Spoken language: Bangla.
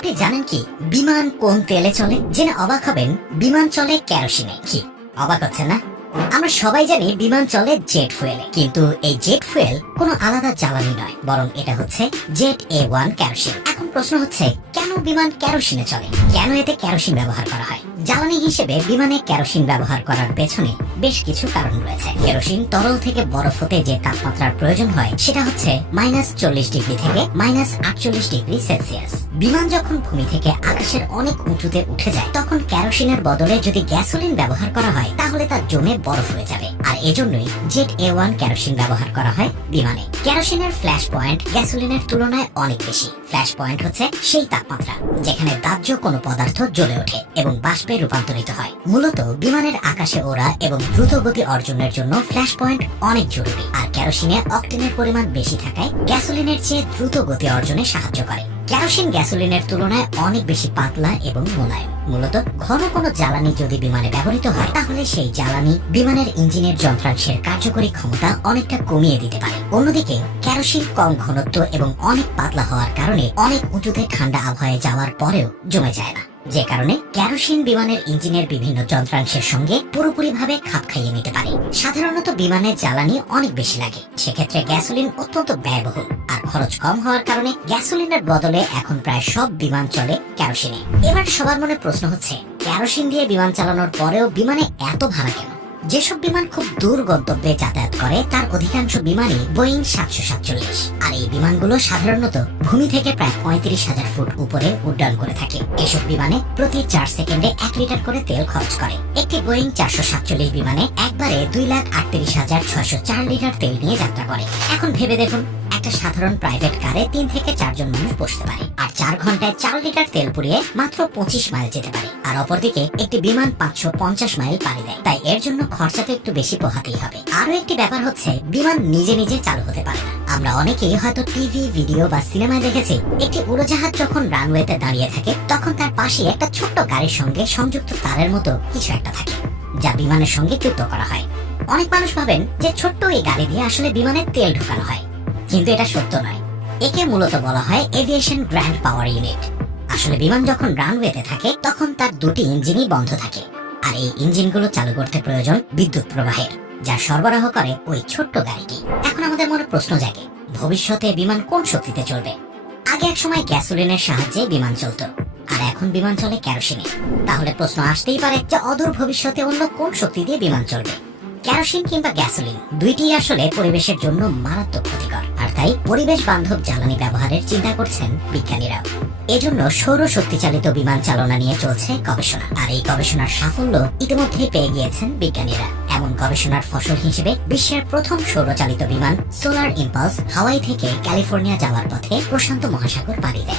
আপনি জানেন কি বিমান কোন তেলে চলে? জেনে অবাক হবেন, বিমান চলে কেরোসিনে। কি অবাক হচ্ছেন না? আমরা সবাই জানি বিমান চলে জেট ফুয়েলে, কিন্তু এই জেট ফুয়েল কোনো আলাদা জ্বালানি নয়, বরং এটা হচ্ছে জেট A1 কেরোসিন। এখন প্রশ্ন হচ্ছে, কেন বিমান কেরোসিনে চলে? কেন এতে কেরোসিন ব্যবহার করা হয়? জ্বালানি হিসেবে বিমানে কেরোসিন ব্যবহার করার পেছনে বেশ কিছু কারণ রয়েছে। কেরোসিন তরল থেকে বরফ হতে যে তাপমাত্রার প্রয়োজন হয় সেটা হচ্ছে -40 ডিগ্রি থেকে -48 ডিগ্রি সেলসিয়াস। বিমান যখন ভূমি থেকে আকাশের অনেক উঁচুতে উঠে যায়, তখন কেরোসিনের বদলে যদি গ্যাসোলিন ব্যবহার করা হয় তাহলে তা জমে বরফ হয়ে যাবে। আর এজন্যই জেট A1 কেরোসিন ব্যবহার করা হয় বিমানে। কেরোসিনের ফ্ল্যাশ পয়েন্ট গ্যাসোলিনের তুলনায় অনেক বেশি। ফ্ল্যাশ পয়েন্ট হচ্ছে সেই তাপমাত্রা যেখানে দাহ্য কোনো পদার্থ জ্বলে ওঠে এবং বাষ্পে রূপান্তরিত হয়। মূলত বিমানের আকাশে ওড়া এবং দ্রুত গতি অর্জনের জন্য ফ্ল্যাশ পয়েন্ট অনেক জরুরি। আর কেরোসিনে অক্টেনের পরিমাণ বেশি থাকায় গ্যাসোলিনের চেয়ে দ্রুত গতি অর্জনে সাহায্য করে। কেরোসিন গ্যাসোলিনের তুলনায় অনেক বেশি পাতলা এবং মোলায়েম। মূলত ঘন কোনো জ্বালানি যদি বিমানে ব্যবহৃত হয় তাহলে সেই জ্বালানি বিমানের ইঞ্জিনের যন্ত্রাংশের কার্যকরী ক্ষমতা অনেকটা কমিয়ে দিতে পারে। অন্যদিকে কেরোসিন কম ঘনত্ব এবং অনেক পাতলা হওয়ার কারণে অনেক উঁচুতে ঠান্ডা আবহাওয়ায় যাওয়ার পরেও জমে যায় না, যে কারণে কেরোসিন বিমানের ইঞ্জিনের বিভিন্ন যন্ত্রাংশের সঙ্গে পুরোপুরিভাবে খাপ খাইয়ে নিতে পারে। সাধারণত বিমানের জ্বালানি অনেক বেশি লাগে, সেক্ষেত্রে গ্যাসোলিন অত্যন্ত ব্যয়বহুল। আর খরচ কম হওয়ার কারণে গ্যাসোলিনের বদলে এখন প্রায় সব বিমান চলে কেরোসিনে। এবার সবার মনে প্রশ্ন হচ্ছে, কেরোসিন দিয়ে বিমান চালানোর পরেও বিমানে এত ভাড়া কেন? যেসব বিমান খুব দূর গন্তব্যে যাতায়াত করে তার অধিকাংশ বিমানই বোয়িং 747। আর এই বিমানগুলো সাধারণত ভূমি থেকে প্রায় 35,000 ফুট উপরে উড্ডয়ন করে থাকে। এসব বিমানে প্রতি 4 সেকেন্ডে 1 লিটার করে তেল খরচ করে। একটি বোয়িং 447 বিমানে একবারে 2,38,604 লিটার তেল নিয়ে যাত্রা করে। এখন ভেবে দেখুন, একটা সাধারণ প্রাইভেট কারে 3 থেকে 4 জন মানুষ বসতে পারে, আর 4 ঘন্টায় 4 লিটার তেল পুড়িয়ে মাত্র 25 মাইল যেতে পারে। আর অপরদিকে একটি বিমান 550 মাইল পাড়ি দেয়, তাই এর জন্য খরচা তো একটু বেশি পোহাতেই হবে। আরো একটি ব্যাপার হচ্ছে, বিমান নিজে নিজে চালু হতে পারে না। আমরা অনেকেই হয়তো টিভি, ভিডিও বা সিনেমায় দেখেছি, একটি উড়োজাহাজ যখন রানওয়েতে দাঁড়িয়ে থাকে তখন তার পাশে একটা ছোট্ট গাড়ির সঙ্গে সংযুক্ত তারের মতো কিছু একটা থাকে, যা বিমানের সঙ্গে যুক্ত করা হয়। অনেক মানুষ ভাবেন যে ছোট্ট এই গাড়ি দিয়ে আসলে বিমানের তেল ঢোকানো হয়, কিন্তু এটা সত্য নয়। একে মূলত বলা হয় এভিয়েশন গ্র্যান্ড পাওয়ার ইউনিট। আসলে বিমান যখন রানওয়েতে থাকে তখন তার দুটি ইঞ্জিনই বন্ধ থাকে, আর এই ইঞ্জিনগুলো চালু করতে প্রয়োজন বিদ্যুৎ প্রবাহের, যা সরবরাহ করে ওই ছোট্ট গাড়িটি। এখন আমাদের মনে প্রশ্ন জাগে, ভবিষ্যতে বিমান কোন শক্তিতে চলবে? আগে এক সময় গ্যাসোলিনের সাহায্যে বিমান চলতো, আর এখন বিমান চলে কেরোসিনে। তাহলে প্রশ্ন আসতেই পারে যে অদূর ভবিষ্যতে অন্য কোন শক্তি দিয়ে বিমান চলবে? কেরোসিন কিংবা গ্যাসোলিন দুইটিই আসলে পরিবেশের জন্য মারাত্মক ক্ষতিকর, আর তাই পরিবেশ বান্ধব জ্বালানি ব্যবহারের চিন্তা করছেন বিজ্ঞানীরা। এজন্য সৌর শক্তি চালিত বিমান চালনা নিয়ে চলছে গবেষণা, আর এই গবেষণার সাফল্য ইতিমধ্যেই পেয়ে গিয়েছেন বিজ্ঞানীরা। এমন গবেষণার ফসল হিসেবে বিশ্বের প্রথম সৌরচালিত বিমান সোলার ইম্পালস হাওয়াই থেকে ক্যালিফোর্নিয়া যাওয়ার পথে প্রশান্ত মহাসাগর পাড়ি দেয়।